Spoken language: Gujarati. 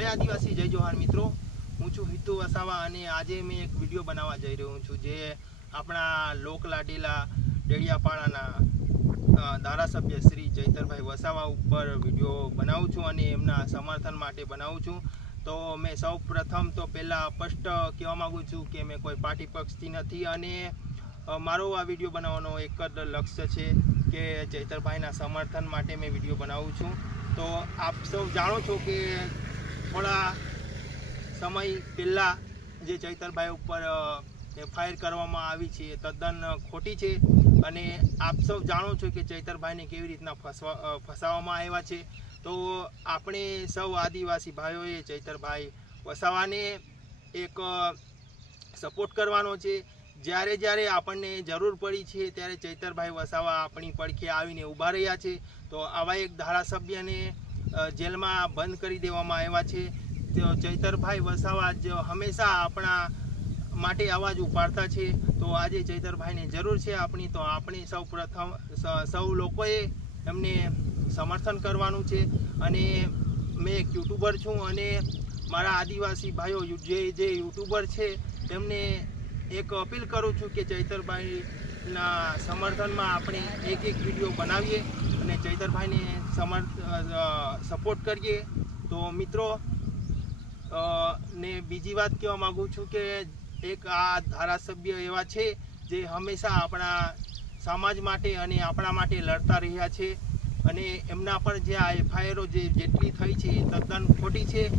જય આદિવાસી જય જોહાર મિત્રો, હું છું હિતુ વસાવા અને આજે મેં એક વિડીયો બનાવવા જઈ રહ્યો છું જે આપણા લોકલાડીલા ડેડિયાપાડાના ધારાસભ્ય શ્રી ચૈતરભાઈ વસાવા ઉપર વિડીયો બનાવું છું અને એમના સમર્થન માટે બનાવું છું. તો મેં સૌ પ્રથમ તો પહેલાં સ્પષ્ટ કહેવા માગું છું કે મેં કોઈ પાર્ટી પક્ષથી નથી અને મારો આ વિડીયો બનાવવાનો એક જ લક્ષ્ય છે કે ચૈતરભાઈના સમર્થન માટે મેં વિડીયો બનાવું છું. તો આપ સૌ જાણો છો કે થોડા સમય પહેલાં જે ચૈતરભાઈ ઉપર એફઆઈઆર કરવામાં આવી છે એ તદ્દન ખોટી છે અને આપ સૌ જાણો છો કે ચૈતરભાઈને કેવી રીતના ફસાવવામાં આવ્યા છે. તો આપણે સૌ આદિવાસી ભાઈઓએ ચૈતરભાઈ વસાવાને એક સપોર્ટ કરવાનો છે. જ્યારે આપણને જરૂર પડી છે ત્યારે ચૈતરભાઈ વસાવા આપણી પડખે આવીને ઊભા રહ્યા છે. તો આવા એક ધારાસભ્યને જેલમાં બંધ કરી દેવામાં આવ્યા છે. તો ચૈતરભાઈ વસાવા જ હંમેશા આપણા માટે અવાજ ઉપાડતા છે. તો આજે ચૈતરભાઈને જરૂર છે આપણી, તો આપણે સૌ લોકોએ એમને સમર્થન કરવાનું છે. અને મેં એક યુટ્યુબર છું અને મારા આદિવાસી ભાઈઓ જે યુટ્યુબર છે તેમને એક અપીલ કરું છું કે ચૈતરભાઈના સમર્થનમાં આપણે એક વિડીયો બનાવીએ અને ચૈતરભાઈને સપોર્ટ કરીએ. તો મિત્રો ને બીજી વાત કહેવા માગું છું કે એક આ ધારાસભ્ય એવા છે જે હંમેશા આપણા સમાજ માટે અને આપણા માટે લડતા રહ્યા છે અને એમના પર જે આ એફઆઈઆરો જેટલી થઈ છે એ તદ્દન ખોટી છે.